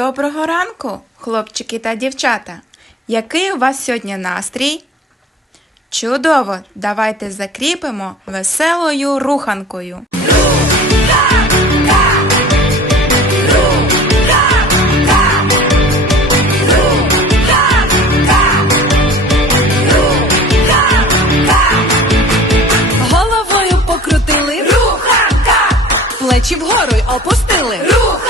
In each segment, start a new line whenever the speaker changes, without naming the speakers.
Доброго ранку, хлопчики та дівчата. Який у вас сьогодні настрій? Чудово! Давайте закріпимо веселою руханкою.
Головою покрутили. Руханка! Плечі вгору й опустили. Руханка!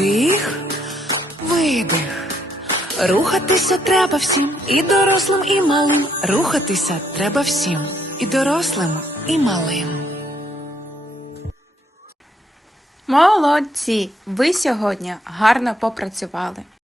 Вдих, видих. Рухатися треба всім, і дорослим, і малим. Рухатися треба всім, і дорослим, і малим.
Молодці! Ви сьогодні гарно попрацювали.